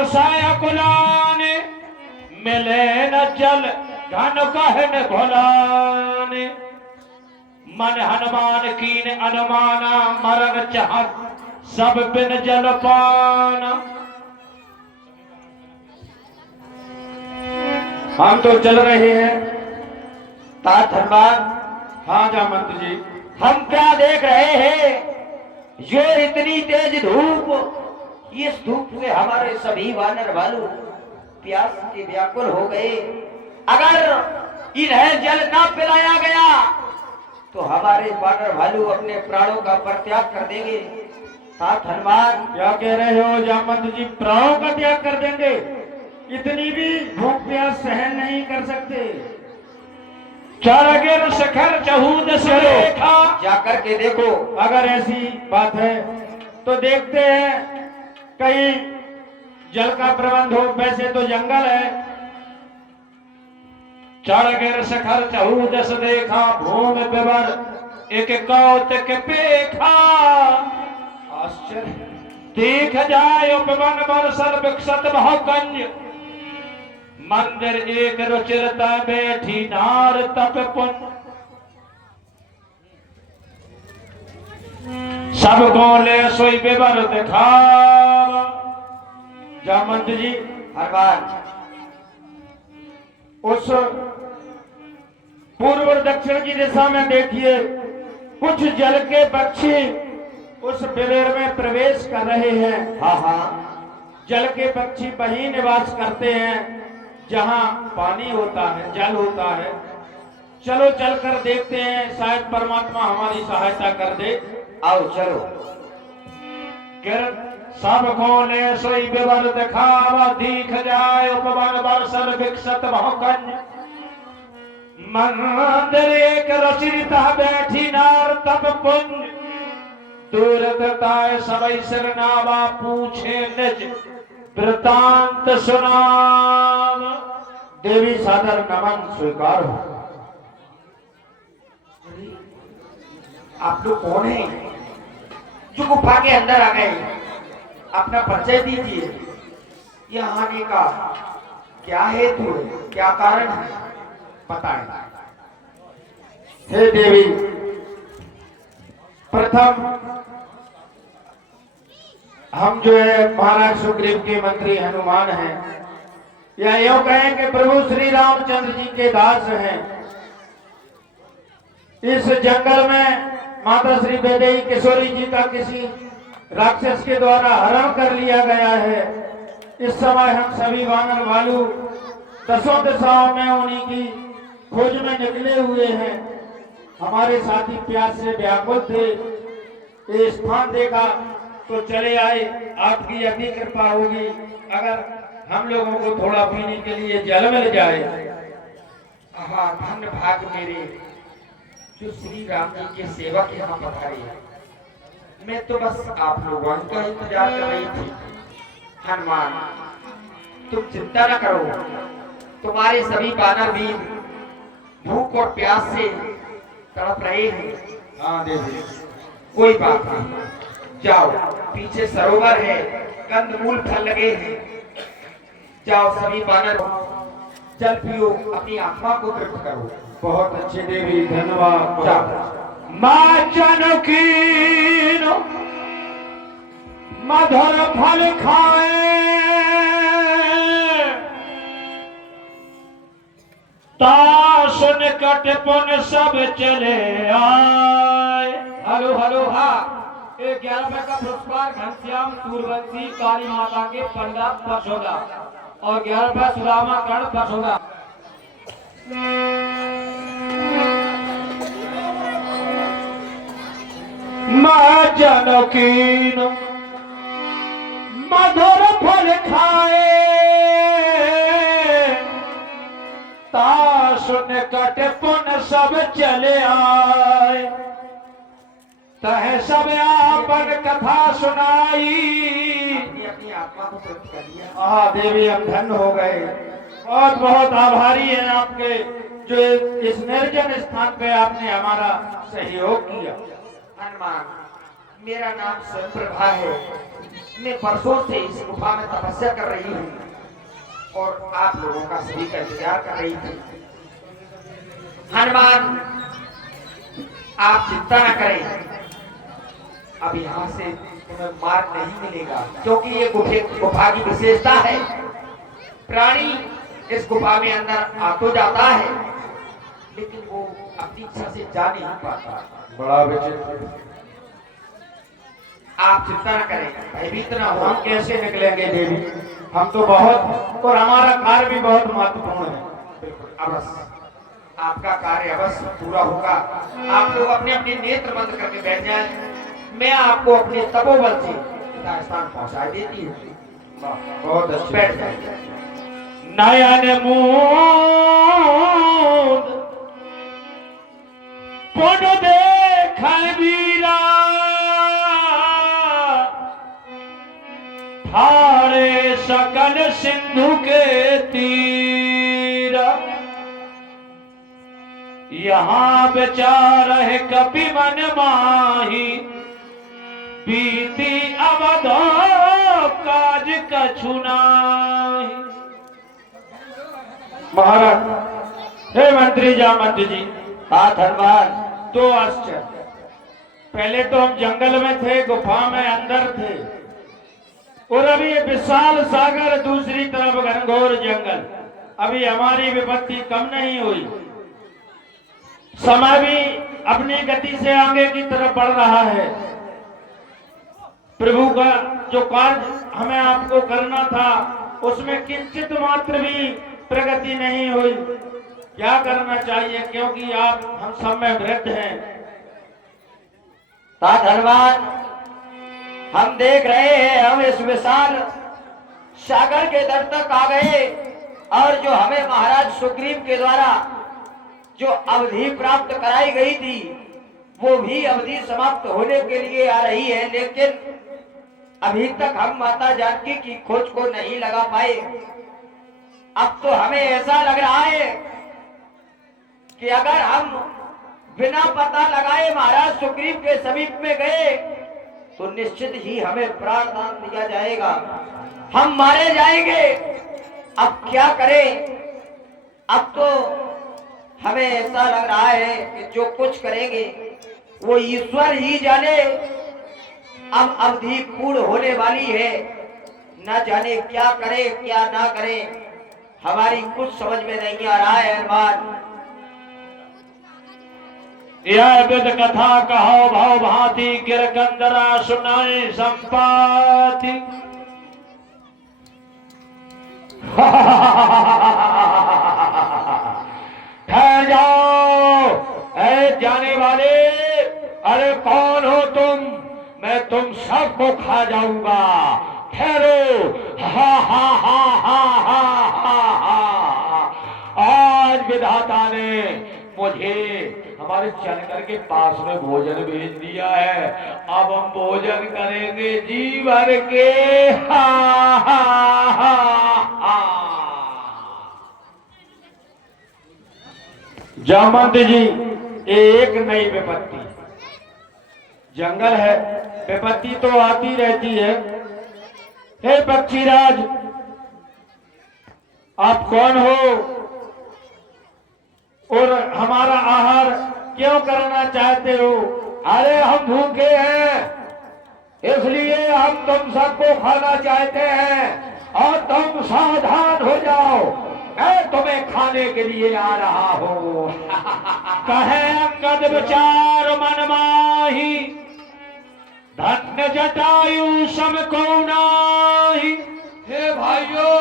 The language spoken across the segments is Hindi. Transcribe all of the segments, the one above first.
कुलाने मिले न जल घन कहन भोलाने मन हनुमान कीन अनुमाना मरण चाहत सब बिन जल पाना। हम तो चल रहे हैं तात हनुमान। हाँ जामंत जी। हम क्या देख रहे हैं? ये इतनी तेज धूप, इस धूप में हमारे सभी वानर भालू प्यास के व्याकुल हो गए। अगर इन्हें जल ना पिलाया गया तो हमारे वानर भालू अपने प्राणों का परित्याग कर देंगे। तात हनुमान। क्या कह रहे हो जामंत जी? प्राणों का त्याग कर देंगे? इतनी भी भूख प्यास सहन नहीं कर सकते? चारगिर शिखर चहूद से देखा। जाकर के देखो। अगर ऐसी बात है तो देखते हैं कहीं जल का प्रबंध हो। वैसे तो जंगल है। चारगिर शिखर चहूद से देखा भूमि विवर एक कौतक पेखा। आश्चर्य देख जाए उपवन बरसर विकसत बहुकंज मंदिर एक रुचिरता बैठी नार तप पुन सब गोले सोई विवर दिखावा। जामंत जी हनुमान। उस पूर्व और दक्षिण की दिशा में देखिए कुछ जल के पक्षी उस विवर में प्रवेश कर रहे हैं। हाँ हाँ। जल के पक्षी वहीं निवास करते हैं जहां पानी होता है, जल होता है। चलो चलकर देखते हैं, शायद परमात्मा हमारी सहायता कर दे। आओ चलो। सब खोले सोई विवर दिखावा दीख जाए उपवन बरसर विकसत बहुकंज मंदिर एक रचिता बैठी नार तप पुंज दूरताए सबई सिरनावा पूछे निज वृतांत सुनाव। देवी सादर नमन स्वीकार हो। आप लोग कौन हैं जो गुफा के अंदर आ गए? अपना परिचय दीजिए। यहाँ आने का क्या हेतु है, क्या कारण है, बताएं। हे देवी, प्रथम हम जो है महाराज सुग्रीव के मंत्री हनुमान हैं, या यूं कहें कि प्रभु श्री रामचंद्र जी के दास हैं। इस जंगल में माता श्री वैदेही किशोरी जी का किसी राक्षस के द्वारा हरण कर लिया गया है। इस समय हम सभी वानर भालू दसों दिशाओं में उन्हीं की खोज में निकले हुए हैं। हमारे साथी प्यास से व्याकुल थे, ये स्थान देखा तो चले आए। आपकी अति कृपा होगी अगर हम लोगों को थोड़ा पीने के लिए जल मिल जाए। हाँ, धन्य भाग मेरे जो श्री राम जी के सेवक यहाँ पधारे हैं। मैं तो बस आप लोगों का इंतजार कर रही थी। हनुमान, तुम चिंता न करो, तुम्हारे सभी वानर भी भूख और प्यास से तड़प रहे हैं। हाँ देवी, कोई बात नहीं, जाओ, पीछे सरोवर है, कंदमूल फल लगे हैं, जाओ सभी वानर जल पियो, अपनी आत्मा को तृप्त करो। बहुत अच्छे देवी, धन्यवाद। जाओ। माँ जानकी मधुर फल खाए तासुन कटपुन सब चले आए। Hello hello. हाँ, 11 रुपए का पुरस्कार घनश्याम सूर्यवंशी काली माता के पंडा पछोड़ा और 11 रुपए सुदामा कर्ण पछोड़ा। माँ जानकी मधुर फल खाए तासुन कटपुन सब चले आए। तह सब आपन कथा सुनाई। अपनी आत्मा को तृप्त कर लिया। हाँ देवी, हम धन्य हो गए। बहुत बहुत आभारी हैं आपके, जो इस निर्जन स्थान पे आपने हमारा सहयोग किया। हनुमान, मेरा नाम स्वयं प्रभा है। मैं वर्षों से इस गुफा में तपस्या कर रही हूँ और आप लोगों का सभी का इंतजार कर रही थी। हनुमान, आप चिंता न करें, अब यहाँ से तुम्हें मार्ग नहीं मिलेगा, क्योंकि ये गुफा की विशेषता है। प्राणी इस गुफा में अंदर आ तो जाता है, लेकिन वो अपनी इच्छा से जा नहीं पाता। बड़ा विचित्र। आप चिंता न करें, भयभीत न हो। हम कैसे निकलेंगे देवी? हम तो बहुत, और हमारा कार्य भी बहुत महत्वपूर्ण है। बिल्कुल अवश्य आपका कार्य अवश्य पूरा होगा। आप लोग अपने अपने नेत्र बंद करके बैठ जाएं। मैं आपको अपने तपोबल से स्थान पहुंचा देती हूँ। बहुत अच्छे। बैठ जाइए। नयन मूंद पुन देख वीरा, ठाड़े सकल सिंधु के तीर। यहाँ विचार है कपि मन माही, बीती अवधो काज कछु नाही। महाराज, हे मंत्री जामंत जी, हाँ धनवान। दो आश्चर्य। पहले तो हम जंगल में थे, गुफा में अंदर थे, और अभी ये विशाल सागर, दूसरी तरफ घनघोर जंगल। अभी हमारी विपत्ति कम नहीं हुई। समय भी अपनी गति से आगे की तरफ बढ़ रहा है। प्रभु का जो कार्य हमें आपको करना था, उसमें किंचित मात्र भी प्रगति नहीं हुई। क्या करना चाहिए, क्योंकि आप हम सब में वृद्ध हैं। धनवान, हम देख रहे हैं, हम इस विशाल सागर के तट तक आ गए, और जो हमें महाराज सुग्रीव के द्वारा जो अवधि प्राप्त कराई गई थी, वो भी अवधि समाप्त होने के लिए आ रही है, लेकिन अभी तक हम माता जानकी की खोज को नहीं लगा पाए। अब तो हमें ऐसा लग रहा है कि अगर हम बिना पता लगाए महाराज सुग्रीव के समीप में गए तो निश्चित ही हमें प्राण दान दिया जाएगा, हम मारे जाएंगे। अब क्या करें? अब तो हमें ऐसा लग रहा है कि जो कुछ करेंगे वो ईश्वर ही जाने। अब अवधि पूर्ण होने वाली है, न जाने क्या करे क्या ना करे, हमारी कुछ समझ में नहीं आ रहा है। हनुमान, यह विद कथा कहो भाव भांति, गिरकंदरा सुनाए संपाति। ठहर जाओ ऐ जाने वाले, अरे कौन हो तुम? मैं तुम सबको खा जाऊंगा। ठहरो। हा हा हा हा हा हा हा। आज विधाता ने मुझे हमारे चलकर के पास में भोजन भेज दिया है। अब हम भोजन करेंगे जी भर के। हा हा हा हा। जामंत जी, एक नई विपत्ति। जंगल है, विपत्ति तो आती रहती है। हे पक्षीराज, आप कौन हो और हमारा आहार क्यों करना चाहते हो? अरे हम भूखे हैं, इसलिए हम तुम सबको खाना चाहते हैं, और तुम सावधान हो जाओ, मैं तुम्हें खाने के लिए आ रहा हूँ। कहे अंगद विचार मन माही, धन्य जटायु सम को नाही। हे भाइयों,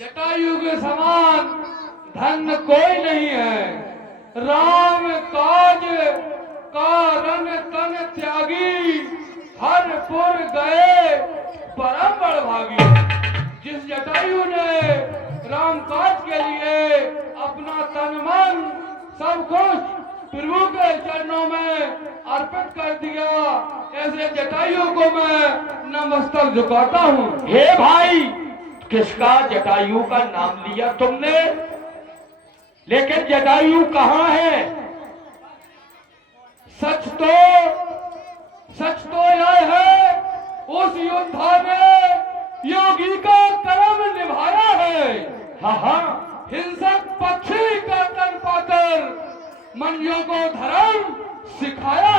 जटायु के समान धन्य कोई नहीं है। राम काज कारण तन त्यागी, हर पुर गए परम बड़भागी। जिस जटायु ने राम काज के लिए अपना तन मन सब कुछ प्रभु के चरणों में अर्पित कर दिया, ऐसे जटायु को मैं नमस्तक झुकाता हूँ। हे भाई, किसका जटायु का नाम लिया तुमने? लेकिन जटायु कहाँ है? सच तो